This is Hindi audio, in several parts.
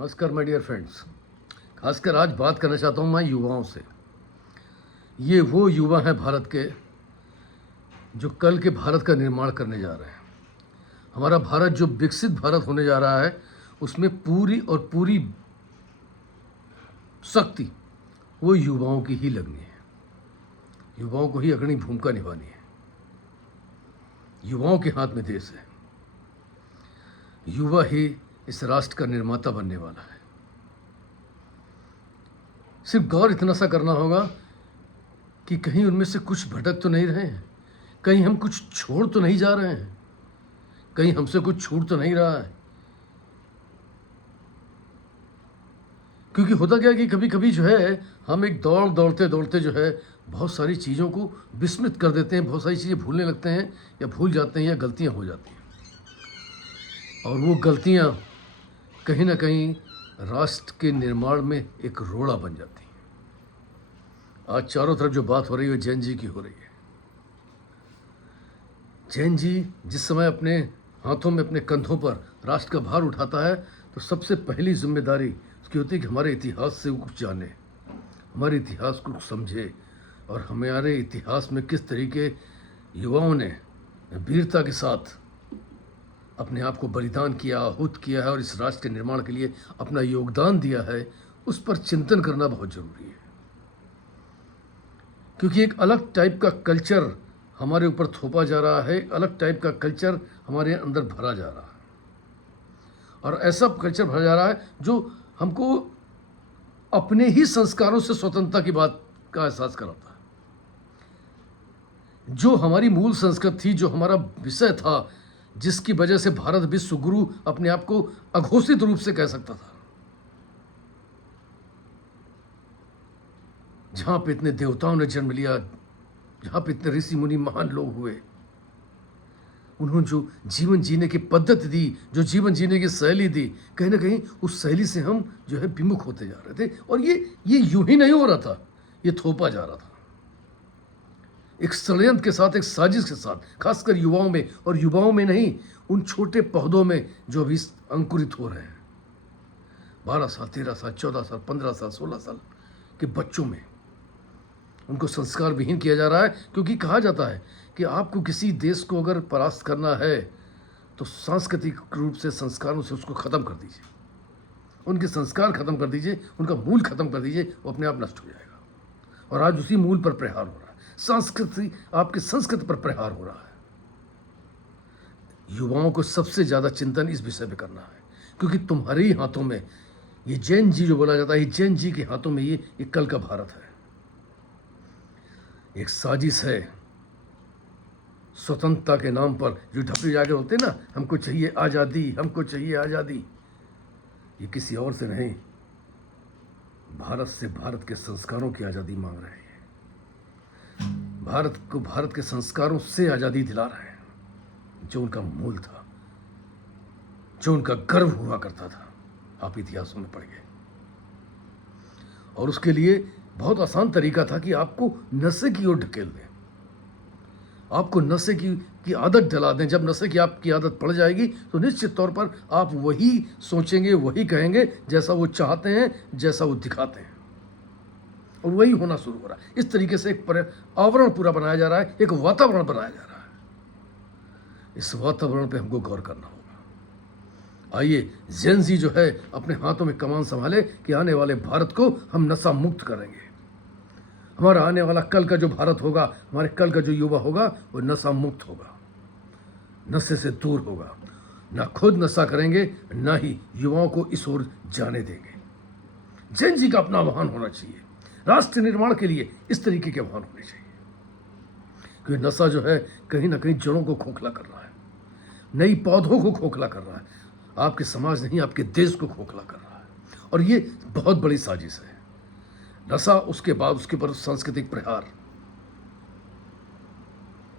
नमस्कार माय डियर फ्रेंड्स। खासकर आज बात करना चाहता हूँ मैं युवाओं से। ये वो युवा हैं भारत के जो कल के भारत का निर्माण करने जा रहे हैं। हमारा भारत जो विकसित भारत होने जा रहा है उसमें पूरी और पूरी शक्ति वो युवाओं की ही लगनी है। युवाओं को ही अग्रणी भूमिका निभानी है। युवाओं के हाथ में देश है। युवा ही इस राष्ट्र का निर्माता बनने वाला है। सिर्फ गौर इतना सा करना होगा कि कहीं उनमें से कुछ भटक तो नहीं रहे हैं, कहीं हम कुछ छोड़ तो नहीं जा रहे हैं, कहीं हमसे कुछ छूट तो नहीं रहा है। क्योंकि होता क्या है कि कभी कभी जो है हम एक दौड़ते दौड़ते जो है बहुत सारी चीज़ों को विस्मृत कर देते हैं, बहुत सारी चीज़ें भूलने लगते हैं या भूल जाते हैं या गलतियां हो जाती हैं। और वो गलतियां कहीं ना कहीं राष्ट्र के निर्माण में एक रोड़ा बन जाती हैं। आज चारों तरफ जो बात हो रही है जैन जी की हो रही है। जैन जी जिस समय अपने हाथों में अपने कंधों पर राष्ट्र का भार उठाता है तो सबसे पहली जिम्मेदारी उसकी होती है कि हमारे इतिहास से वो कुछ जाने, हमारे इतिहास को समझे और हमारे इतिहास में किस तरीके युवाओं ने वीरता के साथ अपने आप को बलिदान किया, आहूत किया है और इस राष्ट्र के निर्माण के लिए अपना योगदान दिया है, उस पर चिंतन करना बहुत जरूरी है। क्योंकि एक अलग टाइप का कल्चर हमारे ऊपर थोपा जा रहा है, अलग टाइप का कल्चर हमारे अंदर भरा जा रहा है और ऐसा कल्चर भरा जा रहा है जो हमको अपने ही संस्कारों से स्वतंत्रता की बात का एहसास कराता है। जो हमारी मूल संस्कृति थी, जो हमारा विषय था, जिसकी वजह से भारत विश्व गुरु अपने आप को अघोषित रूप से कह सकता था, जहां पे इतने देवताओं ने जन्म लिया, जहां पे इतने ऋषि मुनि महान लोग हुए, उन्होंने जो जीवन जीने की पद्धति दी, जो जीवन जीने की शैली दी, कहीं ना कहीं उस शैली से हम जो है विमुख होते जा रहे थे। और ये यूं ही नहीं हो रहा था, ये थोपा जा रहा था एक षड्यंत्र के साथ, एक साजिश के साथ, खासकर युवाओं में। और युवाओं में नहीं, उन छोटे पौधों में जो अभी अंकुरित हो रहे हैं, 12 साल, 13 साल, 14 साल, 15 साल, 16 साल के बच्चों में उनको संस्कार विहीन किया जा रहा है। क्योंकि कहा जाता है कि आपको किसी देश को अगर परास्त करना है तो सांस्कृतिक रूप से संस्कारों से उसको ख़त्म कर दीजिए, उनके संस्कार ख़त्म कर दीजिए, उनका मूल ख़त्म कर दीजिए, वो अपने आप नष्ट हो जाएगा। और आज उसी मूल पर प्रहार हो रहा है, संस्कृति, आपकी संस्कृति पर प्रहार हो रहा है। युवाओं को सबसे ज़्यादा चिंतन इस विषय पे करना है, क्योंकि तुम्हारे ही हाथों में ये जैन जी जो बोला जाता है, ये जैन जी के हाथों में ये कल का भारत है। एक साजिश है स्वतंत्रता के नाम पर जो ढपली जाके होते हैं ना, हमको चाहिए आज़ादी, हमको चाहिए आज़ादी। ये किसी और से नहीं, भारत से, भारत के संस्कारों की आज़ादी मांग रहे हैं। भारत को भारत के संस्कारों से आज़ादी दिला रहे हैं, जो उनका मूल था, जो उनका गर्व हुआ करता था। आप इतिहासों में पढ़ गए। और उसके लिए बहुत आसान तरीका था कि आपको नशे की ओर ढकेल दें, आपको नशे की आदत दिला दें। जब नशे की आपकी आदत पड़ जाएगी तो निश्चित तौर पर आप वही सोचेंगे, वही कहेंगे जैसा वो चाहते हैं, जैसा वो दिखाते हैं, और वही होना शुरू हो रहा है। इस तरीके से एक आवरण पूरा बनाया जा रहा है, एक वातावरण बनाया जा रहा है। इस वातावरण पे हमको गौर करना होगा। आइए जेन जी जो है अपने हाथों में कमान संभाले कि आने वाले भारत को हम नशा मुक्त करेंगे। हमारा आने वाला कल का जो भारत होगा, हमारे कल का जो युवा होगा, वो नशा मुक्त होगा, नशे से दूर होगा। ना खुद नशा करेंगे, ना ही युवाओं को इस ओर जाने देंगे। जैन जी का अपना आह्वान होना चाहिए। राष्ट्र निर्माण के लिए इस तरीके के आह्वान होने चाहिए, क्योंकि नशा जो है कहीं ना कहीं जड़ों को खोखला कर रहा है, नई पौधों को खोखला कर रहा है, आपके समाज नहीं, आपके देश को खोखला कर रहा है। और ये बहुत बड़ी साजिश है। नशा, उसके बाद उसके ऊपर सांस्कृतिक प्रहार,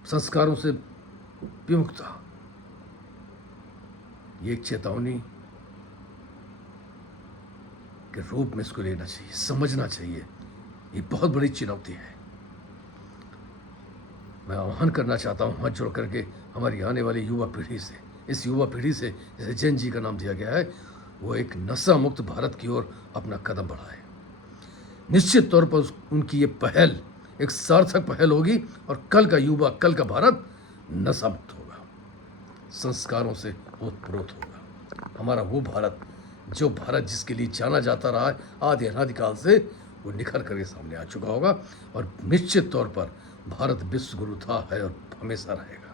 संस्कारों से विमुखता, ये एक चेतावनी के रूप में इसको लेना चाहिए, समझना चाहिए। ये बहुत बड़ी चुनौती है। मैं आह्वान करना चाहता हूँ हाथ जोड़ करके हमारी आने वाली युवा पीढ़ी से, इस युवा पीढ़ी से, जैसे जैन जी का नाम दिया गया है, वो एक नशा मुक्त भारत की ओर अपना कदम बढ़ाए। निश्चित तौर पर उनकी ये पहल एक सार्थक पहल होगी और कल का युवा, कल का भारत नशा मुक्त होगा, संस्कारों से ओतप्रोत होगा। हमारा वो भारत, जो भारत जिसके लिए जाना जाता रहा है आदि अनादिकाल से, वो निखर करके सामने आ चुका होगा और निश्चित तौर पर भारत विश्व गुरु था, है और हमेशा रहेगा।